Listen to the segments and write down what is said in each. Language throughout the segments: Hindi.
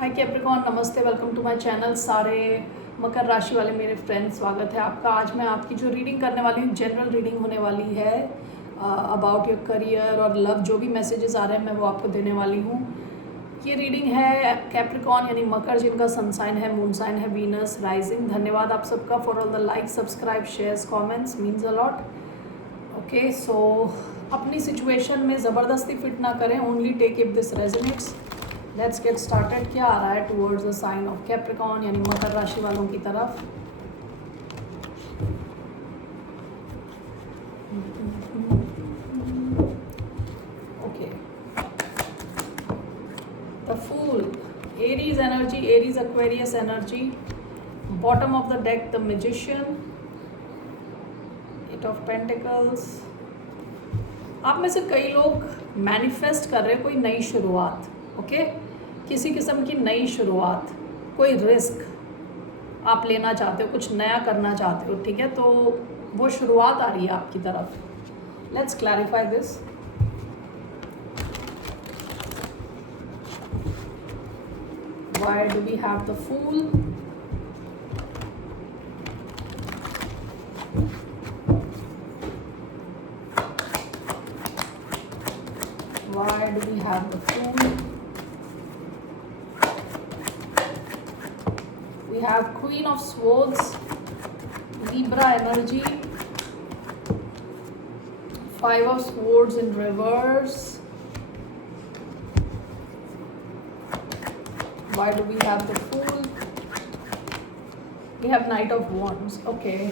हाय कैप्रिकॉन, नमस्ते, वेलकम टू माय चैनल। सारे मकर राशि वाले मेरे फ्रेंड्स, स्वागत है आपका। आज मैं आपकी जो रीडिंग करने वाली हूँ, जनरल रीडिंग होने वाली है अबाउट योर करियर और लव। जो भी मैसेजेस आ रहे हैं मैं वो आपको देने वाली हूँ। ये रीडिंग है कैप्रिकॉन यानी मकर, जिनका सन साइन है, मून साइन है वीनस, राइजिंग। धन्यवाद आप सबका for all the like, subscribe, shares, comments, means a lot. Okay, so अपनी सिचुएशन में ज़बरदस्ती फिट ना करें, only take if this resonates. Let's get started. क्या आ रहा है towards the sign of Capricorn यानी मकर राशि वालों की तरफ? Okay, the fool, Aries energy, Aries Aquarius energy. Bottom of the deck the magician, eight of pentacles. आप में से कई लोग मैनिफेस्ट कर रहे हैं कोई नई शुरुआत। ओके, किसी किस्म की नई शुरुआत, कोई रिस्क आप लेना चाहते हो, कुछ नया करना चाहते हो। ठीक है, तो वो शुरुआत आ रही है आपकी तरफ। Let's clarify this. Why do we have the fool? Why do we have the Fool? We have Queen of Swords, Libra energy, Five of Swords in reverse. Why do we have the Fool? We have Knight of Wands. Okay.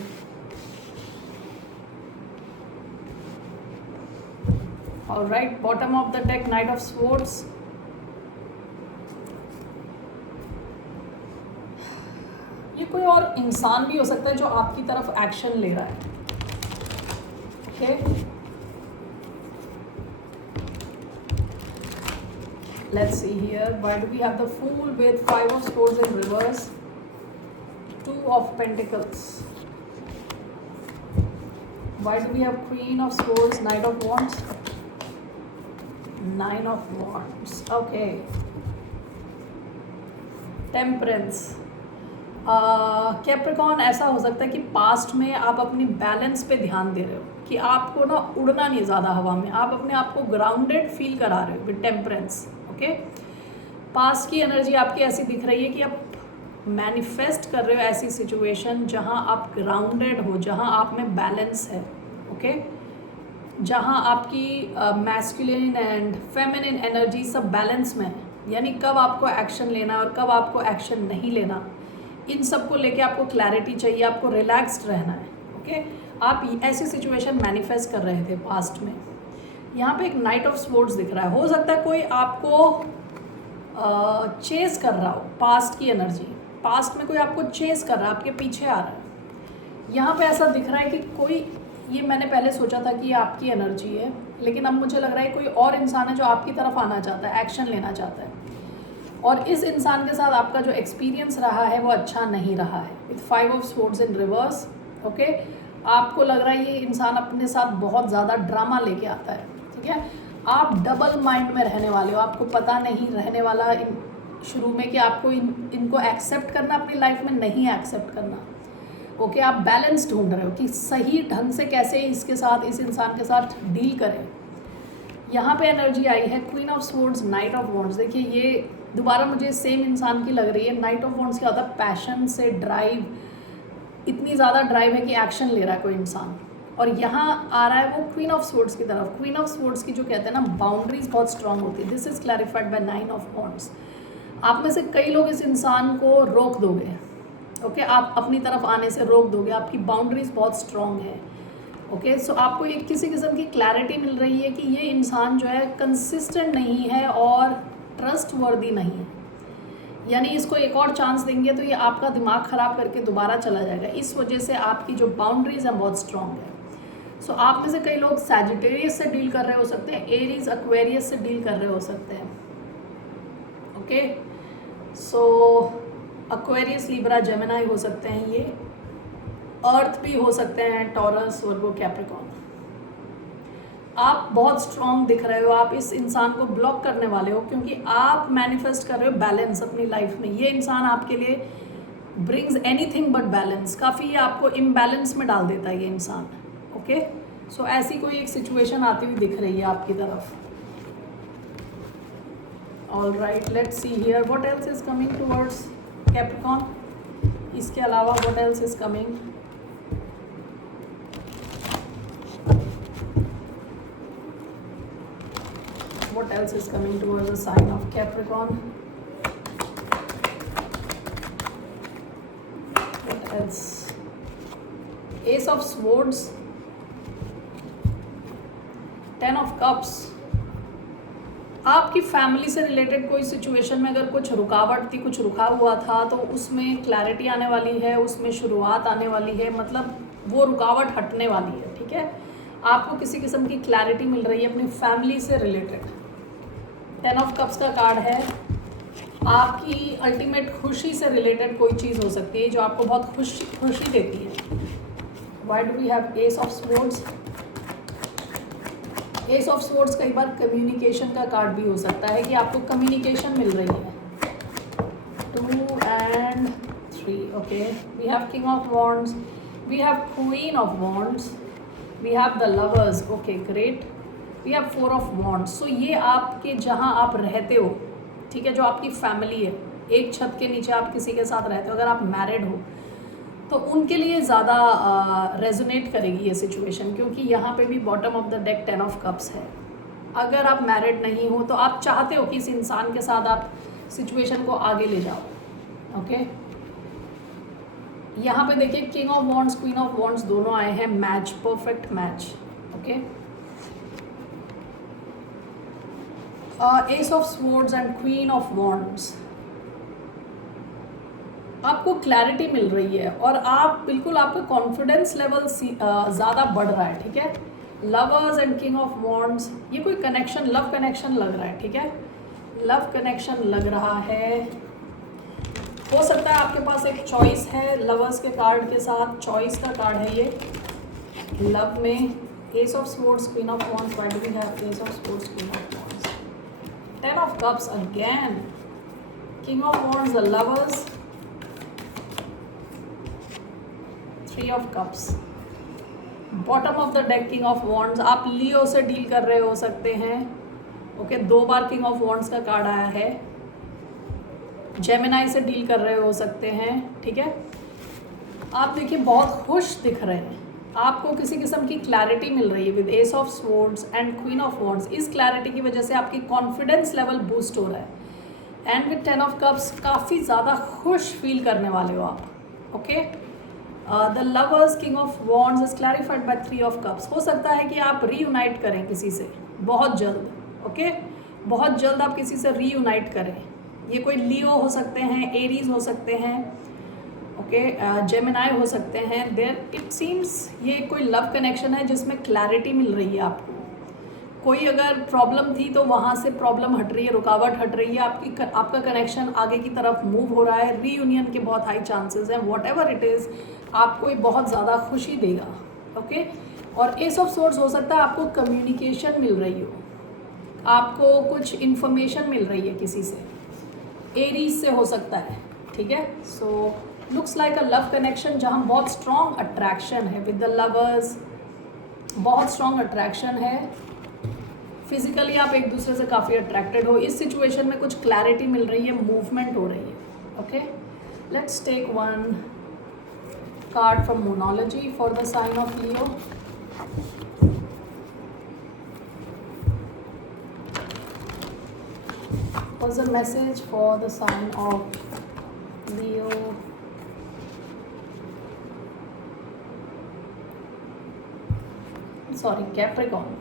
All right, bottom of the deck, Knight of Swords. ये कोई और इंसान भी हो सकता है जो आपकी तरफ एक्शन ले रहा है। Okay, let's see here. Why do we have the fool with five of swords in reverse, two of pentacles? Why do we have queen of swords, knight of wands, nine of wands? Okay, temperance. Capricorn, ऐसा हो सकता है कि पास्ट में आप अपनी बैलेंस पे ध्यान दे रहे हो, कि आपको ना उड़ना नहीं ज़्यादा हवा में, आप अपने आप को ग्राउंडेड फील करा रहे हो विद टेम्परेंस। ओके, पास्ट की एनर्जी आपकी ऐसी दिख रही है कि आप मैनिफेस्ट कर रहे हो ऐसी सिचुएशन जहां आप ग्राउंडेड हो, जहां आप में बैलेंस है। ओके, जहां आपकी मैस्कुलिन एंड फेमिनिन एनर्जी सब बैलेंस में है, यानी कब आपको एक्शन लेना है और कब आपको एक्शन नहीं लेना, इन सब को लेके आपको क्लैरिटी चाहिए, आपको रिलैक्स्ड रहना है। ओके, आप ऐसी सिचुएशन मैनिफेस्ट कर रहे थे पास्ट में। यहाँ पे एक नाइट ऑफ स्वॉर्ड्स दिख रहा है। हो सकता है कोई आपको चेस कर रहा हो, पास्ट की एनर्जी, पास्ट में कोई आपको चेस कर रहा है, आपके पीछे आ रहा है। यहाँ पे ऐसा दिख रहा है कि कोई, ये मैंने पहले सोचा था कि ये आपकी एनर्जी है, लेकिन अब मुझे लग रहा है कोई और इंसान है जो आपकी तरफ आना चाहता है, एक्शन लेना चाहता है, और इस इंसान के साथ आपका जो एक्सपीरियंस रहा है वो अच्छा नहीं रहा है। With five of swords in reverse, okay, आपको लग रहा है ये इंसान अपने साथ बहुत ज़्यादा ड्रामा लेके आता है। ठीक है, आप डबल माइंड में रहने वाले हो, आपको पता नहीं रहने वाला शुरू में कि आपको इनको एक्सेप्ट करना अपनी लाइफ में, नहीं एक्सेप्ट करना। ओके, आप बैलेंस ढूंढ रहे हो कि सही ढंग से कैसे इसके साथ, इस इंसान के साथ डील करें। यहाँ पे एनर्जी आई है queen of swords, night of wands. देखिए, ये दोबारा मुझे सेम इंसान की लग रही है। नाइट ऑफ वॉन्ड्स क्या होता है? पैशन से ड्राइव, इतनी ज़्यादा ड्राइव है कि एक्शन ले रहा है कोई इंसान, और यहाँ आ रहा है वो क्वीन ऑफ स्वॉर्ड्स की तरफ। क्वीन ऑफ स्वॉर्ड्स की जो कहते हैं ना, बाउंड्रीज बहुत स्ट्रांग होती है। This is clarified by nine of wands. आप में से कई लोग इस इंसान को रोक दोगे। ओके, आप अपनी तरफ आने से रोक दोगे, आपकी बाउंड्रीज बहुत स्ट्रांग है। ओके, सो आपको एक किसी किस्म की क्लैरिटी मिल रही है कि ये इंसान जो है कंसिस्टेंट नहीं है और ट्रस्ट वर्दी नहीं है, यानी इसको एक और चांस देंगे तो ये आपका दिमाग ख़राब करके दोबारा चला जाएगा। इस वजह से आपकी जो बाउंड्रीज हैं बहुत स्ट्रांग है। सो आप में से कई लोग सैजिटेरियस से डील कर रहे हो सकते हैं, एरीज एक्वेरियस से डील कर रहे हो सकते हैं। ओके, सो एक्वेरियस, लिब्रा, जेमिनी हो सकते हैं ये, अर्थ भी हो सकते हैं, टॉरस, वर्गो, कैप्रिकॉर्न। आप बहुत स्ट्रांग दिख रहे हो, आप इस इंसान को ब्लॉक करने वाले हो क्योंकि आप मैनिफेस्ट कर रहे हो बैलेंस अपनी लाइफ में। ये इंसान आपके लिए ब्रिंग्स एनीथिंग बट बैलेंस, काफ़ी आपको इम्बैलेंस में डाल देता है ये इंसान। ओके, सो ऐसी कोई एक सिचुएशन आती हुई दिख रही है आपकी तरफ। All right, let's see here what else is coming towards Capricorn. इसके अलावा what else is coming. What else is coming towards the sign of Capricorn? What else? Ace of Swords, Ten of Cups. आपकी फैमिली से रिलेटेड कोई सिचुएशन में अगर कुछ रुकावट थी, कुछ रुका हुआ था, तो उसमें क्लैरिटी आने वाली है, उसमें शुरुआत आने वाली है, मतलब वो रुकावट हटने वाली है। ठीक है, आपको किसी किस्म की क्लैरिटी मिल रही है अपनी फैमिली से रिलेटेड। 10 ऑफ कप्स का कार्ड है, आपकी अल्टीमेट खुशी से रिलेटेड कोई चीज़ हो सकती है जो आपको बहुत खुशी देती है। Why do we have ace of swords? Ace of swords कई बार कम्युनिकेशन का कार्ड भी हो सकता है कि आपको कम्युनिकेशन मिल रही है। 2 and 3, okay. We have king of wands, we have queen of wands, we have the lovers, okay great. We have 4 of wands. So ये आपके जहाँ आप रहते हो, ठीक है, जो आपकी फैमिली है, एक छत के नीचे आप किसी के साथ रहते हो, अगर आप मैरिड हो तो उनके लिए ज़्यादा रेजोनेट करेगी ये सिचुएशन, क्योंकि यहाँ पे भी bottom of the deck 10 of cups है। अगर आप मैरिड नहीं हो तो आप चाहते हो कि इस इंसान के साथ आप सिचुएशन को आगे ले जाओ। ओके, यहाँ पे देखिए king of wands, queen of wands दोनों आए हैं, match, perfect match. Okay, S of swords and queen of wands, आपको क्लैरिटी मिल रही है और आप बिल्कुल, आपका कॉन्फिडेंस लेवल ज़्यादा बढ़ रहा है। ठीक है, lovers and king of wands, ये कोई कनेक्शन, लव कनेक्शन लग रहा है। ठीक है, लव कनेक्शन लग रहा है। हो सकता है आपके पास एक चॉइस है लवर्स के कार्ड के साथ, चॉइस का कार्ड है ये लव में। Ace of swords, queen of wands, why do we have ace of swords, queen of wands, 10 of cups again, king of wands, the lovers, 3 of cups, bottom of the deck king of wands। आप लियो से डील कर रहे हो सकते हैं। Okay, 2 bar king of wands का कार्ड आया है। जेमिनाई से डील कर रहे हो सकते हैं। ठीक है, आप देखिए बहुत खुश दिख रहे हैं, आपको किसी किस्म की क्लैरिटी मिल रही है with S of swords and queen of wands. इस क्लैरिटी की वजह से आपकी कॉन्फिडेंस लेवल बूस्ट हो रहा है। एंड विद 10 ऑफ कप्स काफ़ी ज़्यादा खुश फील करने वाले हो आप। Okay, the lovers, king of wands is clarified by 3 of cups. हो सकता है कि आप रीयूनाइट करें किसी से बहुत जल्द। ओके, बहुत जल्द आप किसी से रीयूनाइट करें। ये कोई लियो हो सकते हैं, एरीज हो सकते हैं, ओके, जेमिनाई हो सकते हैं। देयर इट सीम्स ये कोई लव कनेक्शन है जिसमें क्लैरिटी मिल रही है आपको। कोई अगर प्रॉब्लम थी तो वहाँ से प्रॉब्लम हट रही है, रुकावट हट रही है, आपका कनेक्शन आगे की तरफ मूव हो रहा है। रीयूनियन के बहुत हाई चांसेस हैं। वॉट एवर इट इज़, आपको ये बहुत ज़्यादा खुशी देगा। ओके, और एस ऑफ स्वॉर्ड्स हो सकता है आपको कम्युनिकेशन मिल रही हो, आपको कुछ इन्फॉर्मेशन मिल रही है किसी से, एरीज से हो सकता है। ठीक है, सो looks like a love connection जहाँ बहुत स्ट्रॉन्ग अट्रैक्शन है विद द लवर्स, बहुत स्ट्रॉन्ग अट्रैक्शन है। फिजिकली आप एक दूसरे से काफ़ी अट्रैक्टेड हो। इस सिचुएशन में कुछ क्लैरिटी मिल रही है, मूवमेंट हो रही है। Okay, let's take one card from मोनोलॉजी for the sign of Leo. What's the message for the sign of Leo? Sorry, Capricorn.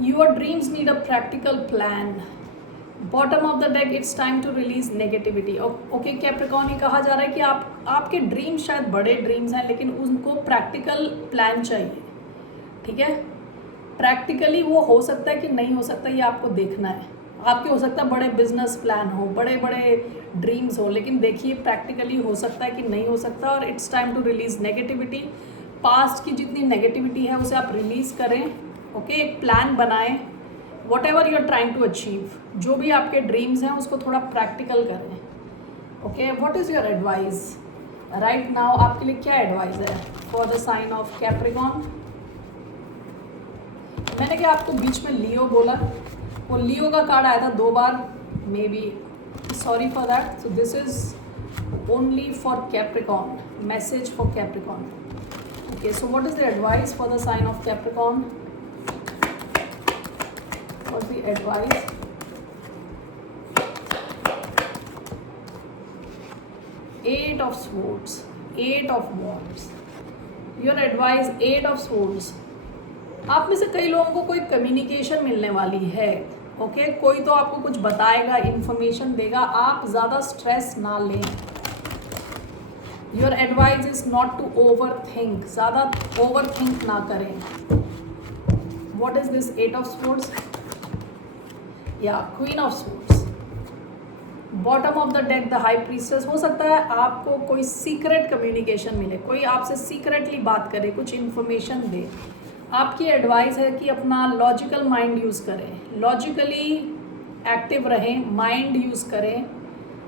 Your dreams need a practical plan. Bottom of the deck, it's time to release negativity. Okay, Capricorn, ये कहा जा रहा है कि आपके ड्रीम्स शायद बड़े ड्रीम्स हैं, लेकिन उनको प्रैक्टिकल प्लान चाहिए। ठीक है, प्रैक्टिकली वो हो सकता है कि नहीं हो सकता, ये आपको देखना है। आपके हो सकता है बड़े बिजनेस प्लान हो, बड़े बड़े ड्रीम्स हो, लेकिन देखिए प्रैक्टिकली हो सकता है कि नहीं हो सकता। और it's time to release negativity. Past की जितनी नेगेटिविटी है उसे आप रिलीज करें, ओके। एक प्लान बनाएं, whatever you are trying to achieve, जो भी आपके ड्रीम्स हैं उसको थोड़ा प्रैक्टिकल करें, okay. What is your advice right now, आपके लिए क्या एडवाइस है for the sign of Capricorn? मैंने क्या आपको बीच में लियो बोला, वो लियो का कार्ड आया था 2 बार, maybe sorry for that. So this is only for Capricorn, message for Capricorn, okay. So what is the advice for the sign of Capricorn? What's the advice? Eight of Swords, Eight of Wands. Your advice, Eight of Swords. आप में से कई लोगों को कोई कम्युनिकेशन मिलने वाली है, ओके। कोई तो आपको कुछ बताएगा, इंफॉर्मेशन देगा, आप ज़्यादा स्ट्रेस ना लें। Your advice is not to overthink, ज़्यादा ओवर थिंक ना करें। What is this eight of swords? या queen of swords, bottom of the deck the high priestess. हो सकता है आपको कोई सीक्रेट कम्युनिकेशन मिले, कोई आपसे सीक्रेटली बात करे, कुछ इन्फॉर्मेशन दे। आपकी एडवाइस है कि अपना लॉजिकल माइंड यूज़ करें, लॉजिकली एक्टिव रहें, माइंड यूज़ करें,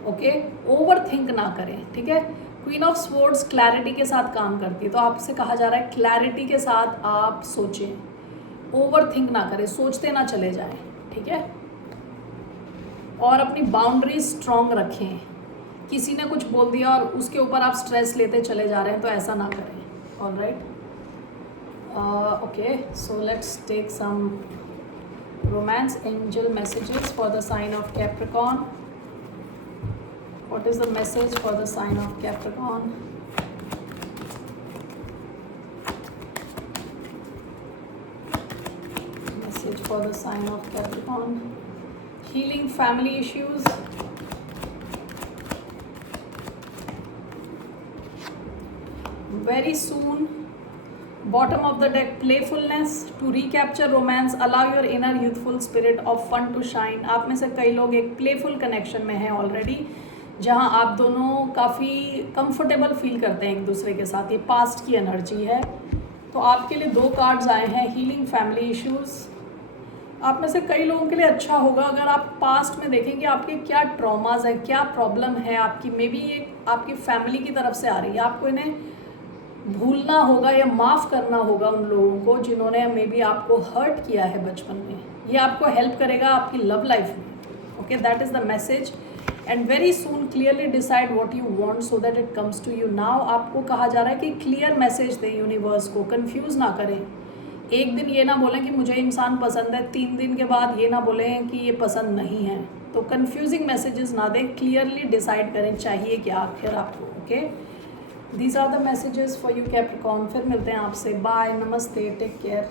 ओके। ओवर थिंक ना करें, ठीक है। क्वीन ऑफ स्वॉर्ड्स क्लैरिटी के साथ काम करती है, तो आपसे कहा जा रहा है क्लैरिटी के साथ आप सोचें, ओवर थिंक ना करें, सोचते ना चले जाएं, ठीक है। और अपनी बाउंड्रीज स्ट्रॉन्ग रखें। किसी ने कुछ बोल दिया और उसके ऊपर आप स्ट्रेस लेते चले जा रहे हैं, तो ऐसा ना करें। Alright, okay. So let's take some romance angel messages for the sign of Capricorn. What is the message for the sign of Capricorn? Message for the sign of Capricorn. Healing family issues, very soon. Bottom of the deck, playfulness to recapture romance, allow your inner youthful spirit of fun to shine. आप में से कई लोग एक playful connection में हैं ऑलरेडी, जहां आप दोनों काफ़ी कंफर्टेबल फील करते हैं एक दूसरे के साथ। ये पास्ट की एनर्जी है। तो आपके लिए 2 कार्ड्स आए हैं, हीलिंग फैमिली इश्यूज़। आप में से कई लोगों के लिए अच्छा होगा अगर आप पास्ट में देखें कि आपके क्या ट्रॉमाज हैं, क्या प्रॉब्लम है आपकी, मे बी ये आपकी फैमिली की तरफ से आ रही है। आपको इन्हें भूलना होगा या माफ़ करना होगा उन लोगों को जिन्होंने मे बी आपको हर्ट किया है बचपन में। ये आपको हेल्प करेगा आपकी लव लाइफ में, okay. That is the message. And very soon clearly decide what you want so that it comes to you now. आपको कहा जा रहा है कि क्लियर मैसेज दें यूनिवर्स को, कंफ्यूज ना करें। एक दिन ये ना बोलें कि मुझे इंसान पसंद है, 3 दिन के बाद ये ना बोलें कि ये पसंद नहीं है। तो कंफ्यूजिंग मैसेजेस ना दें, क्लियरली डिसाइड करें चाहिए क्या आखिर आपको, okay. These are the messages for you Capricorn. फिर मिलते हैं आपसे, बाय, नमस्ते, टेक केयर।